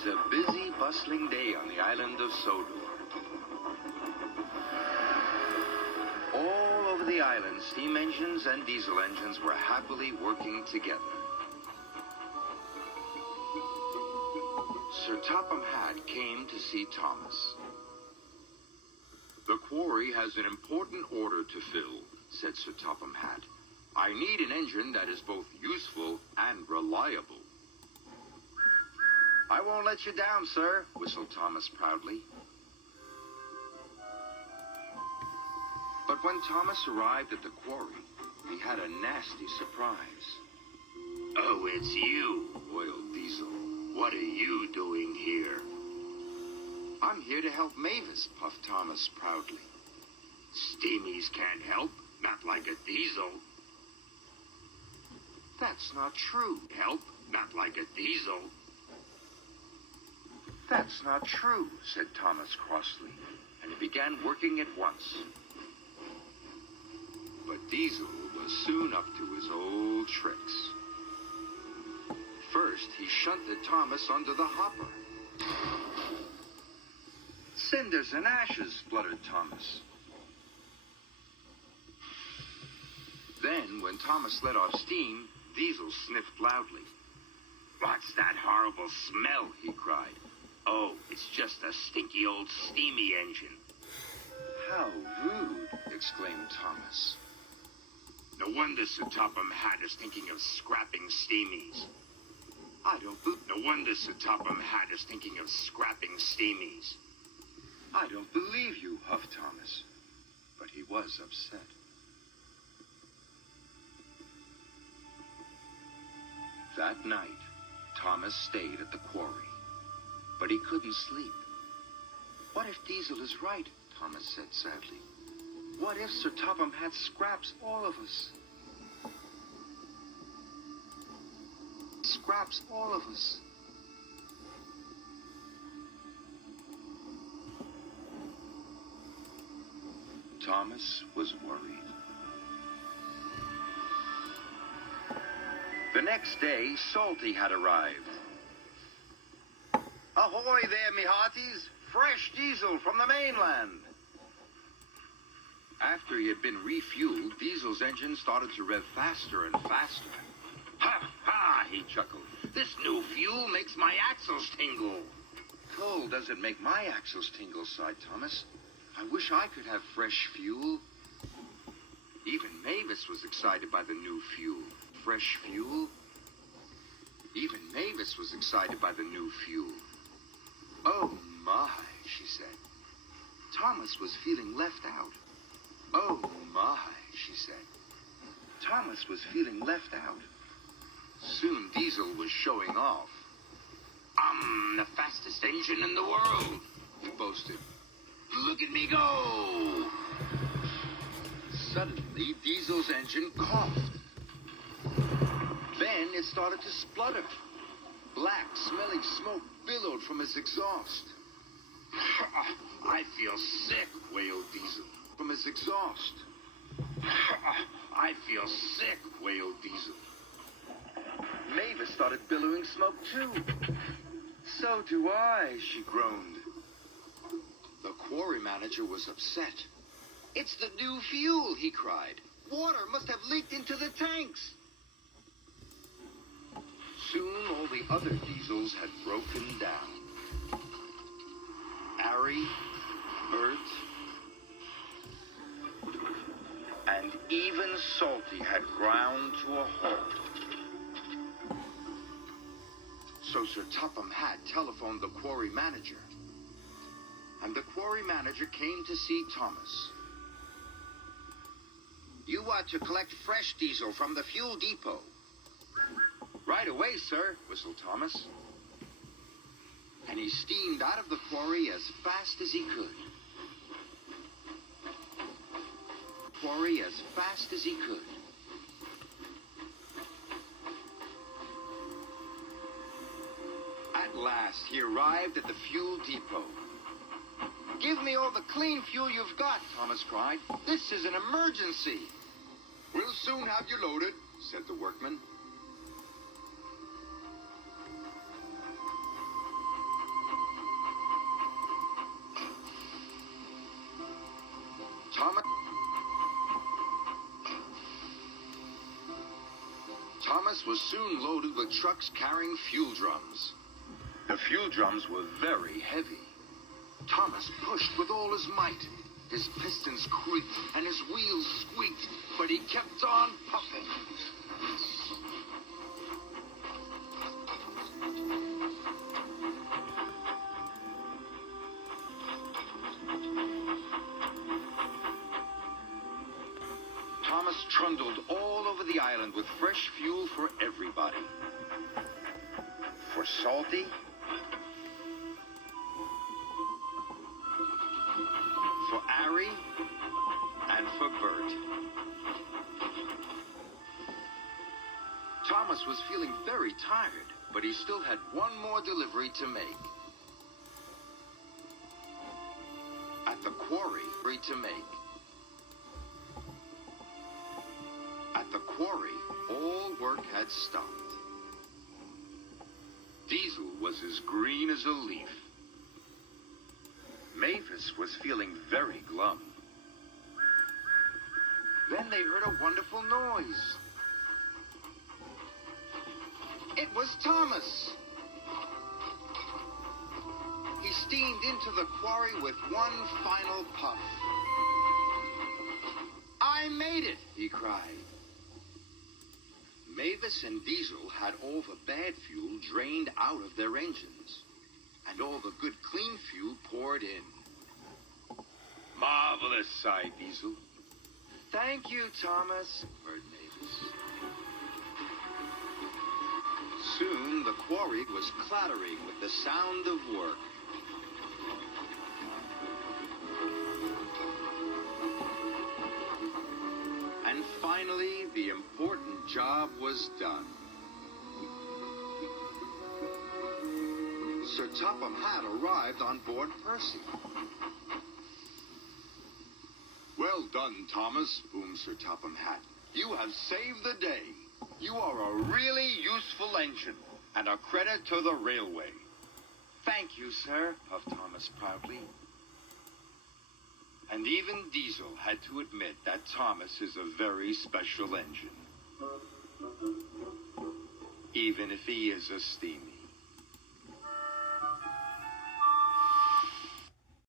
was a busy, bustling day on the island of Sodor. All over the island, steam engines and diesel engines were happily working together. Sir Topham Hatt came to see Thomas. "The quarry has an important order to fill," said Sir Topham Hatt. "I need an engine that is both useful and reliable." "I won't let you down, sir," whistled Thomas proudly. But when Thomas arrived at the quarry, he had a nasty surprise. "Oh, it's you," wailed Diesel. "What are you doing here?" "I'm here to help Mavis," puffed Thomas proudly. "Steamies can't help, not like a diesel." "That's not true." "Help, not like a diesel." "That's not true," said Thomas crossly, and he began working at once. But Diesel was soon up to his old tricks. First, he shunted Thomas under the hopper. "Cinders and ashes," spluttered Thomas. Then, when Thomas let off steam, Diesel sniffed loudly. "What's that horrible smell?" he cried. "Oh, it's just a stinky old steamy engine." "How rude," exclaimed Thomas. "No wonder Sir Topham Hatt is thinking of scrapping steamies." No wonder Sir Topham Hatt is thinking of scrapping steamies." "I don't believe you," huffed Thomas. But he was upset. That night, Thomas stayed at the quarry. But he couldn't sleep. "What if Diesel is right?" Thomas said sadly. "What if Sir Topham Hatt scraps all of us? Scraps all of us." Thomas was worried. The next day, Salty had arrived. "Ahoy there, me hearties! Fresh diesel from the mainland!" After he had been refueled, Diesel's engine started to rev faster and faster. "Ha, ha!" he chuckled. "This new fuel makes my axles tingle." "Coal doesn't make my axles tingle," sighed Thomas. "I wish I could have fresh fuel." Even Mavis was excited by the new fuel. Fresh fuel? Even Mavis was excited by the new fuel. "Oh, my," she said. Thomas was feeling left out. "Oh, my," she said. Thomas was feeling left out. Soon Diesel was showing off. "I'm the fastest engine in the world," he boasted. "Look at me go!" Suddenly, Diesel's engine coughed. Then it started to splutter. Black, smelling smoke billowed from his exhaust. "I feel sick," wailed Diesel. From his exhaust. "I feel sick," wailed Diesel. Mavis started billowing smoke too. "So do I," she groaned. The quarry manager was upset. "It's the new fuel," he cried. "Water must have leaked into the tanks." Soon all the other diesels had broken down. Arry, Bert, and even Salty had ground to a halt. So Sir Topham Hatt telephoned the quarry manager. And the quarry manager came to see Thomas. "You are to collect fresh diesel from the fuel depot." "Right away, sir," whistled Thomas. And he steamed out of the quarry as fast as he could. Quarry as fast as he could. At last, he arrived at the fuel depot. "Give me all the clean fuel you've got," Thomas cried. "This is an emergency." "We'll soon have you loaded," said the workman. Thomas was soon loaded with trucks carrying fuel drums. The fuel drums were very heavy. Thomas pushed with all his might. His pistons creaked and his wheels squeaked, but he kept on puffing. Thomas trundled all over the island with fresh fuel for everybody. For Salty, for Arry, and for Bert. Thomas was feeling very tired, but he still had one more delivery to make. At the quarry, At the quarry, all work had stopped. Diesel was as green as a leaf. Mavis was feeling very glum. Then they heard a wonderful noise. It was Thomas. He steamed into the quarry with one final puff. "I made it!" he cried. Mavis and Diesel had all the bad fuel drained out of their engines, and all the good clean fuel poured in. "Marvelous," sighed Diesel. "Thank you, Thomas," purred Mavis. Soon the quarry was clattering with the sound of work. And finally, the important job was done. Sir Topham Hatt arrived on board Percy. "Well done, Thomas," boomed Sir Topham Hatt. "You have saved the day. You are a really useful engine, and a credit to the railway." "Thank you, sir," puffed Thomas proudly. And even Diesel had to admit that Thomas is a very special engine, even if he is a steam